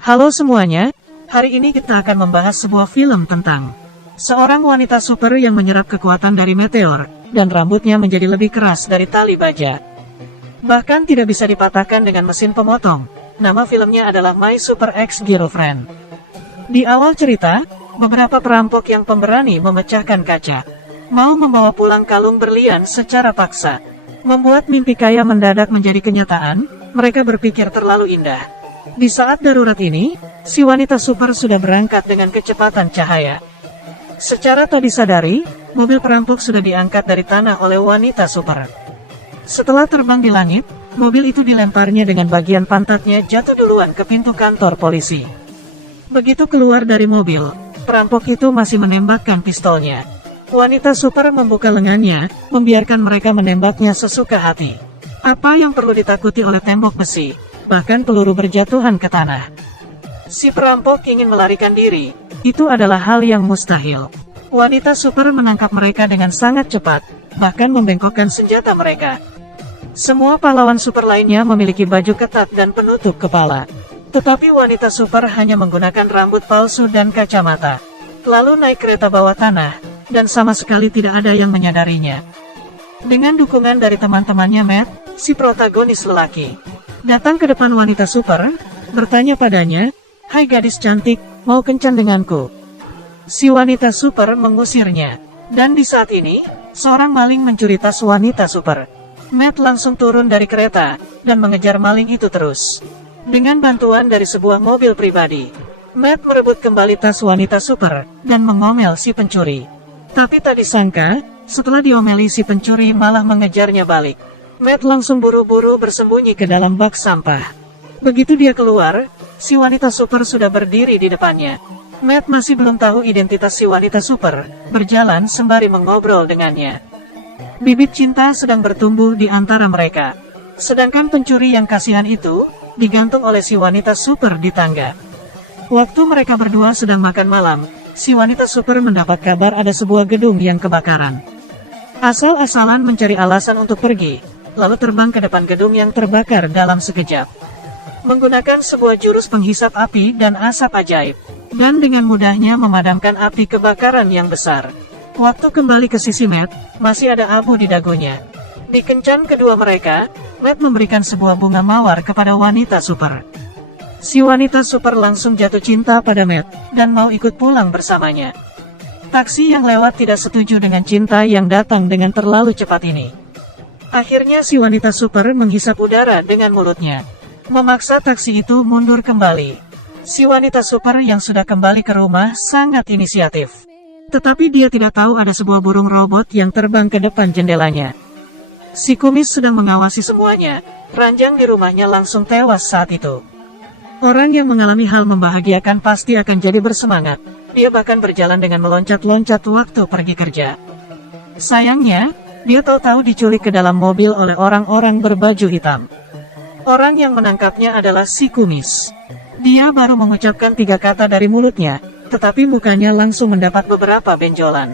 Halo semuanya, hari ini kita akan membahas sebuah film tentang seorang wanita super yang menyerap kekuatan dari meteor, dan rambutnya menjadi lebih keras dari tali baja. Bahkan tidak bisa dipatahkan dengan mesin pemotong. Nama filmnya adalah My Super Ex-Girlfriend. Di awal cerita, beberapa perampok yang pemberani memecahkan kaca, mau membawa pulang kalung berlian secara paksa. Membuat mimpi kaya mendadak menjadi kenyataan, mereka berpikir terlalu indah. Di saat darurat ini, si wanita super sudah berangkat dengan kecepatan cahaya. Secara tak disadari, mobil perampok sudah diangkat dari tanah oleh wanita super. Setelah terbang di langit, mobil itu dilemparnya dengan bagian pantatnya jatuh duluan ke pintu kantor polisi. Begitu keluar dari mobil, perampok itu masih menembakkan pistolnya. Wanita super membuka lengannya, membiarkan mereka menembaknya sesuka hati. Apa yang perlu ditakuti oleh tembok besi, bahkan peluru berjatuhan ke tanah. Si perampok ingin melarikan diri, itu adalah hal yang mustahil. Wanita super menangkap mereka dengan sangat cepat, bahkan membengkokkan senjata mereka. Semua pahlawan super lainnya memiliki baju ketat dan penutup kepala. Tetapi wanita super hanya menggunakan rambut palsu dan kacamata. Lalu naik kereta bawah tanah, dan sama sekali tidak ada yang menyadarinya. Dengan dukungan dari teman-temannya Matt, si protagonis lelaki datang ke depan wanita super, bertanya padanya, "Hai gadis cantik, mau kencan denganku?" Si wanita super mengusirnya, dan di saat ini, seorang maling mencuri tas wanita super. Matt langsung turun dari kereta, dan mengejar maling itu terus. Dengan bantuan dari sebuah mobil pribadi, Matt merebut kembali tas wanita super, dan mengomel si pencuri. Tapi tak disangka, setelah diomeli si pencuri malah mengejarnya balik. Matt langsung buru-buru bersembunyi ke dalam bak sampah. Begitu dia keluar, si wanita super sudah berdiri di depannya. Matt masih belum tahu identitas si wanita super, berjalan sembari mengobrol dengannya. Bibit cinta sedang bertumbuh di antara mereka. Sedangkan pencuri yang kasihan itu, digantung oleh si wanita super di tangga. Waktu mereka berdua sedang makan malam, si wanita super mendapat kabar ada sebuah gedung yang kebakaran. Asal-asalan mencari alasan untuk pergi, lalu terbang ke depan gedung yang terbakar dalam sekejap. Menggunakan sebuah jurus penghisap api dan asap ajaib, dan dengan mudahnya memadamkan api kebakaran yang besar. Waktu kembali ke sisi Matt, masih ada abu di dagunya. Di kencan kedua mereka, Matt memberikan sebuah bunga mawar kepada wanita super. Si wanita super langsung jatuh cinta pada Matt, dan mau ikut pulang bersamanya. Taksi yang lewat tidak setuju dengan cinta yang datang dengan terlalu cepat ini. Akhirnya si wanita super menghisap udara dengan mulutnya, memaksa taksi itu mundur kembali. Si wanita super yang sudah kembali ke rumah sangat inisiatif. Tetapi dia tidak tahu ada sebuah burung robot yang terbang ke depan jendelanya. Si kumis sedang mengawasi semuanya. Ranjang di rumahnya langsung tewas saat itu. Orang yang mengalami hal membahagiakan pasti akan jadi bersemangat. Dia bahkan berjalan dengan meloncat-loncat waktu pergi kerja. Sayangnya, dia tahu-tahu diculik ke dalam mobil oleh orang-orang berbaju hitam. Orang yang menangkapnya adalah si kumis. Dia baru mengucapkan 3 kata dari mulutnya, tetapi mukanya langsung mendapat beberapa benjolan.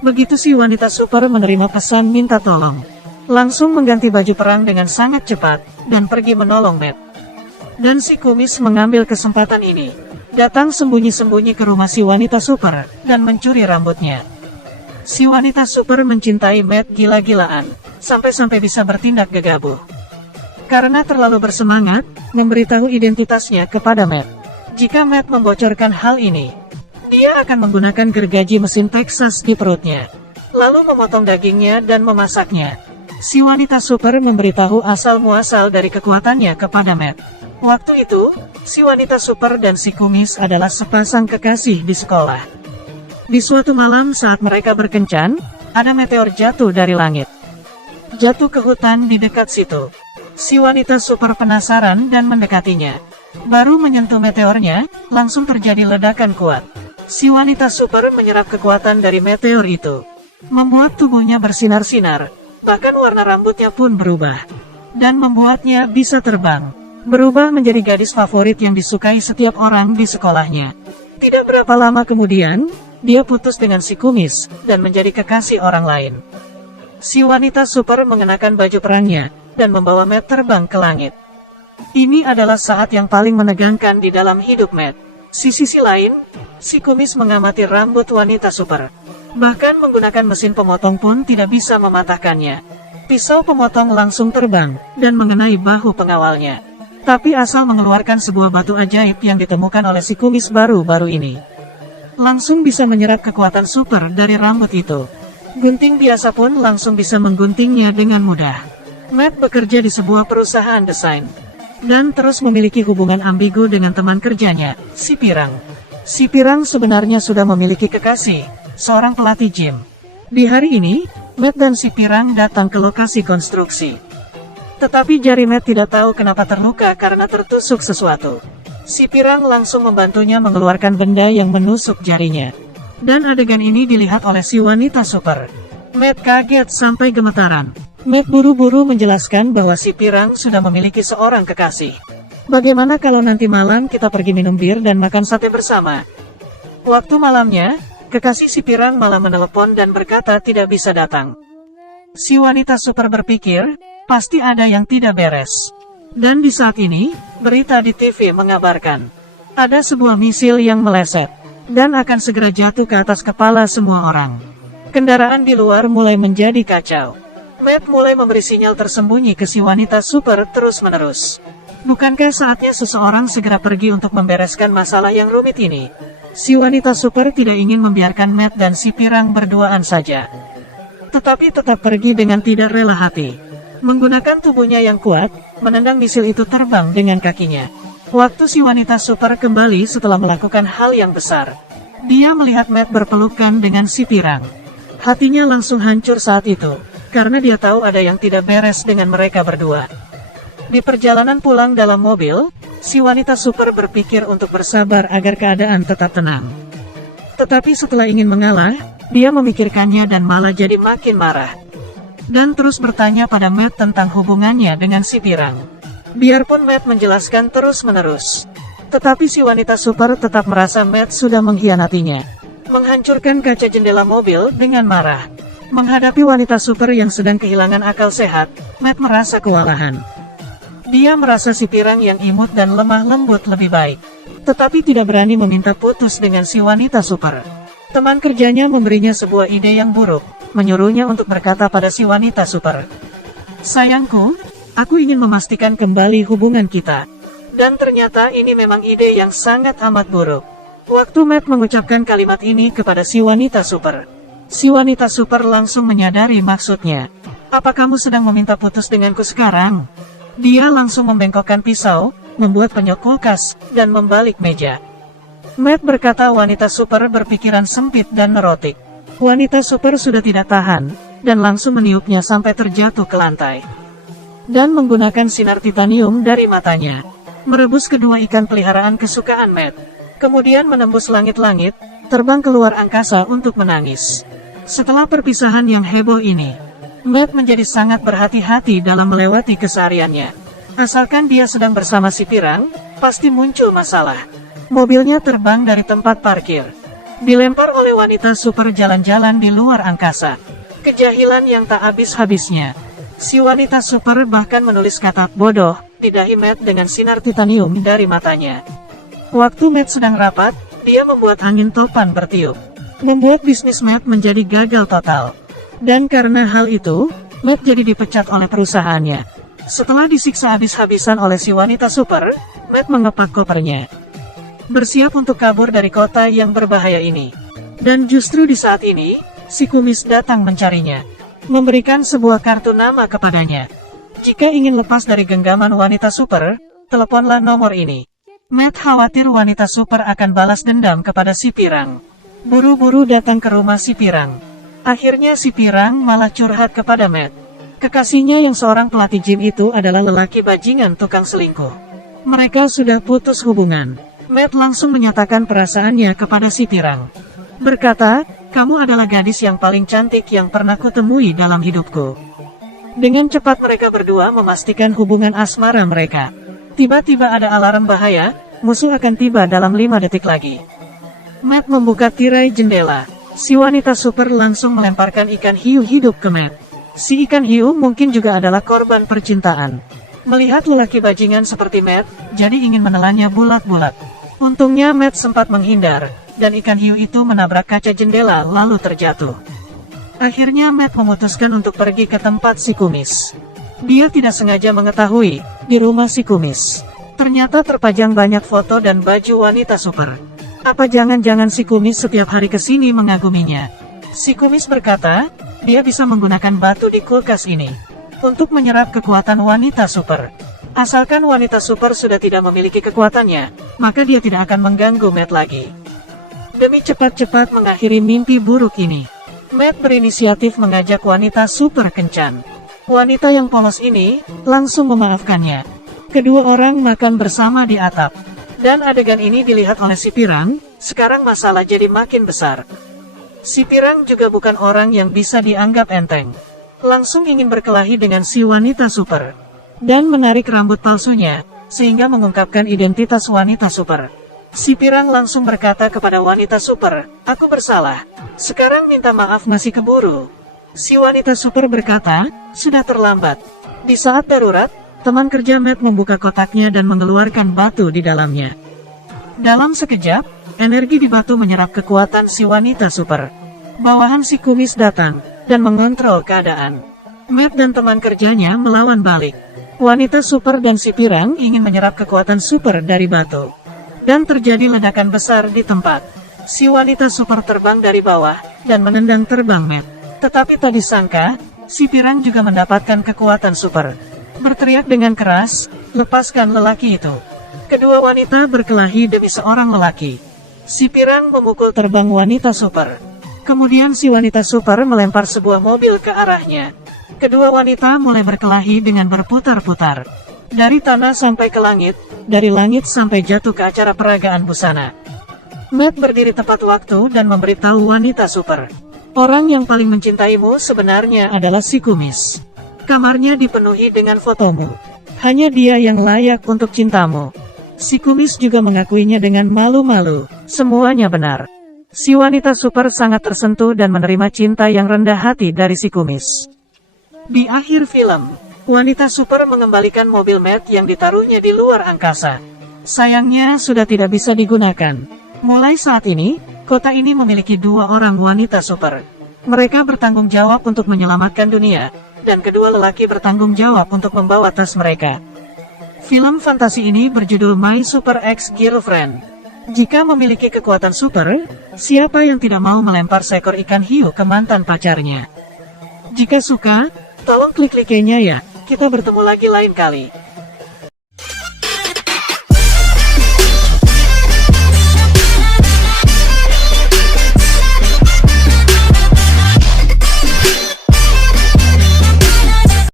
Begitu si wanita super menerima pesan minta tolong, langsung mengganti baju perang dengan sangat cepat, dan pergi menolong Matt. Dan si kumis mengambil kesempatan ini, datang sembunyi-sembunyi ke rumah si wanita super, dan mencuri rambutnya. Si wanita super mencintai Matt gila-gilaan, sampai-sampai bisa bertindak gegabah. Karena terlalu bersemangat, memberitahu identitasnya kepada Matt. Jika Matt membocorkan hal ini, dia akan menggunakan gergaji mesin Texas di perutnya, lalu memotong dagingnya dan memasaknya. Si wanita super memberitahu asal-muasal dari kekuatannya kepada Matt. Waktu itu, si wanita super dan si kumis adalah sepasang kekasih di sekolah. Di suatu malam saat mereka berkencan, ada meteor jatuh dari langit. Jatuh ke hutan di dekat situ. Si wanita super penasaran dan mendekatinya. Baru menyentuh meteornya, langsung terjadi ledakan kuat. Si wanita super menyerap kekuatan dari meteor itu, membuat tubuhnya bersinar-sinar, bahkan warna rambutnya pun berubah, dan membuatnya bisa terbang. Berubah menjadi gadis favorit yang disukai setiap orang di sekolahnya. Tidak berapa lama kemudian, dia putus dengan si kumis, dan menjadi kekasih orang lain. Si wanita super mengenakan baju perangnya, dan membawa Matt terbang ke langit. Ini adalah saat yang paling menegangkan di dalam hidup Matt. Di sisi lain, si kumis mengamati rambut wanita super. Bahkan menggunakan mesin pemotong pun tidak bisa mematahkannya. Pisau pemotong langsung terbang, dan mengenai bahu pengawalnya. Tapi asal mengeluarkan sebuah batu ajaib yang ditemukan oleh si kumis baru-baru ini. Langsung bisa menyerap kekuatan super dari rambut itu. Gunting biasa pun langsung bisa mengguntingnya dengan mudah. Matt bekerja di sebuah perusahaan desain. Dan terus memiliki hubungan ambigu dengan teman kerjanya, si Pirang. Si Pirang sebenarnya sudah memiliki kekasih, seorang pelatih gym. Di hari ini, Matt dan si Pirang datang ke lokasi konstruksi. Tetapi jari Matt tidak tahu kenapa terluka karena tertusuk sesuatu. Si Pirang langsung membantunya mengeluarkan benda yang menusuk jarinya. Dan adegan ini dilihat oleh si wanita super. Matt kaget sampai gemetaran. Matt buru-buru menjelaskan bahwa si Pirang sudah memiliki seorang kekasih. Bagaimana kalau nanti malam kita pergi minum bir dan makan sate bersama? Waktu malamnya, kekasih si Pirang malah menelepon dan berkata tidak bisa datang. Si wanita super berpikir, pasti ada yang tidak beres. Dan di saat ini, berita di TV mengabarkan, ada sebuah misil yang meleset, dan akan segera jatuh ke atas kepala semua orang. Kendaraan di luar mulai menjadi kacau. Matt mulai memberi sinyal tersembunyi ke si wanita super terus-menerus. Bukankah saatnya seseorang segera pergi untuk membereskan masalah yang rumit ini? Si wanita super tidak ingin membiarkan Matt dan si Pirang berduaan saja. Tetapi tetap pergi dengan tidak rela hati. Menggunakan tubuhnya yang kuat, menendang misil itu terbang dengan kakinya. Waktu si wanita super kembali setelah melakukan hal yang besar, dia melihat Matt berpelukan dengan si Pirang. Hatinya langsung hancur saat itu, karena dia tahu ada yang tidak beres dengan mereka berdua. Di perjalanan pulang dalam mobil, si wanita super berpikir untuk bersabar agar keadaan tetap tenang. Tetapi setelah ingin mengalah, dia memikirkannya dan malah jadi makin marah. Dan terus bertanya pada Matt tentang hubungannya dengan si Pirang. Biarpun Matt menjelaskan terus-menerus, tetapi si wanita super tetap merasa Matt sudah mengkhianatinya. Menghancurkan kaca jendela mobil dengan marah. Menghadapi wanita super yang sedang kehilangan akal sehat, Matt merasa kewalahan. Dia merasa si Pirang yang imut dan lemah lembut lebih baik. Tetapi tidak berani meminta putus dengan si wanita super. Teman kerjanya memberinya sebuah ide yang buruk, menyuruhnya untuk berkata pada si wanita super, "Sayangku, aku ingin memastikan kembali hubungan kita." Dan ternyata ini memang ide yang sangat amat buruk. Waktu Matt mengucapkan kalimat ini kepada si wanita super, si wanita super langsung menyadari maksudnya. "Apa kamu sedang meminta putus denganku sekarang?" Dia langsung membengkokkan pisau, membuat penyok kulkas, dan membalik meja. Matt berkata wanita super berpikiran sempit dan nerotik. Wanita super sudah tidak tahan, dan langsung meniupnya sampai terjatuh ke lantai. Dan menggunakan sinar titanium dari matanya, merebus kedua ikan peliharaan kesukaan Matt. Kemudian menembus langit-langit, terbang keluar angkasa untuk menangis. Setelah perpisahan yang heboh ini, Matt menjadi sangat berhati-hati dalam melewati kesehariannya. Asalkan dia sedang bersama si Pirang, pasti muncul masalah. Mobilnya terbang dari tempat parkir, dilempar oleh wanita super jalan-jalan di luar angkasa. Kejahilan yang tak habis-habisnya. Si wanita super bahkan menulis kata bodoh di dahi Matt dengan sinar titanium dari matanya. Waktu Matt sedang rapat, dia membuat angin topan bertiup, membuat bisnis Matt menjadi gagal total. Dan karena hal itu, Matt jadi dipecat oleh perusahaannya. Setelah disiksa habis-habisan oleh si wanita super, Matt mengepak kopernya, bersiap untuk kabur dari kota yang berbahaya ini. Dan justru di saat ini, si kumis datang mencarinya, memberikan sebuah kartu nama kepadanya. Jika ingin lepas dari genggaman wanita super, teleponlah nomor ini. Matt khawatir wanita super akan balas dendam kepada si Pirang. Buru-buru datang ke rumah si Pirang. Akhirnya si Pirang malah curhat kepada Matt. Kekasihnya yang seorang pelatih gym itu adalah lelaki bajingan tukang selingkuh. Mereka sudah putus hubungan. Matt langsung menyatakan perasaannya kepada si Pirang. Berkata, "Kamu adalah gadis yang paling cantik yang pernah kutemui dalam hidupku." Dengan cepat mereka berdua memastikan hubungan asmara mereka. Tiba-tiba ada alarm bahaya, musuh akan tiba dalam 5 detik lagi. Matt membuka tirai jendela. Si wanita super langsung melemparkan ikan hiu hidup ke Matt. Si ikan hiu mungkin juga adalah korban percintaan. Melihat lelaki bajingan seperti Matt, jadi ingin menelannya bulat-bulat. Untungnya Matt sempat menghindar, dan ikan hiu itu menabrak kaca jendela lalu terjatuh. Akhirnya Matt memutuskan untuk pergi ke tempat si kumis. Dia tidak sengaja mengetahui, di rumah si kumis ternyata terpajang banyak foto dan baju wanita super. Apa jangan-jangan si kumis setiap hari kesini mengaguminya? Si kumis berkata, dia bisa menggunakan batu di kulkas ini untuk menyerap kekuatan wanita super. Asalkan wanita super sudah tidak memiliki kekuatannya, maka dia tidak akan mengganggu Matt lagi. Demi cepat-cepat mengakhiri mimpi buruk ini, Matt berinisiatif mengajak wanita super kencan. Wanita yang polos ini langsung memaafkannya. Kedua orang makan bersama di atap. Dan adegan ini dilihat oleh si pirang, sekarang masalah jadi makin besar. Si pirang juga bukan orang yang bisa dianggap enteng. Langsung ingin berkelahi dengan si wanita super. Dan menarik rambut palsunya, sehingga mengungkapkan identitas wanita super. Si pirang langsung berkata kepada wanita super, "Aku bersalah. Sekarang minta maaf masih keburu." Si wanita super berkata, "Sudah terlambat." Di saat darurat, teman kerja Matt membuka kotaknya dan mengeluarkan batu di dalamnya. Dalam sekejap, energi di batu menyerap kekuatan si wanita super. Bawahan si kumis datang, dan mengontrol keadaan. Matt dan teman kerjanya melawan balik. Wanita super dan si pirang ingin menyerap kekuatan super dari batu. Dan terjadi ledakan besar di tempat. Si wanita super terbang dari bawah, dan menendang terbang Matt. Tetapi tak disangka, si pirang juga mendapatkan kekuatan super. Berteriak dengan keras, "Lepaskan lelaki itu." Kedua wanita berkelahi demi seorang lelaki. Si pirang memukul terbang wanita super. Kemudian si wanita super melempar sebuah mobil ke arahnya. Kedua wanita mulai berkelahi dengan berputar-putar. Dari tanah sampai ke langit, dari langit sampai jatuh ke acara peragaan busana. Matt berdiri tepat waktu dan memberitahu wanita super, "Orang yang paling mencintaimu sebenarnya adalah si kumis. Kamarnya dipenuhi dengan fotomu. Hanya dia yang layak untuk cintamu." Si kumis juga mengakuinya dengan malu-malu. Semuanya benar. Si wanita super sangat tersentuh dan menerima cinta yang rendah hati dari si kumis. Di akhir film, wanita super mengembalikan mobil Matt yang ditaruhnya di luar angkasa. Sayangnya sudah tidak bisa digunakan. Mulai saat ini, kota ini memiliki 2 orang wanita super. Mereka bertanggung jawab untuk menyelamatkan dunia, dan kedua lelaki bertanggung jawab untuk membawa tas mereka. Film fantasi ini berjudul My Super Ex-Girlfriend. Jika memiliki kekuatan super, siapa yang tidak mau melempar seekor ikan hiu ke mantan pacarnya? Jika suka, tolong klik like-nya ya. Kita bertemu lagi lain kali.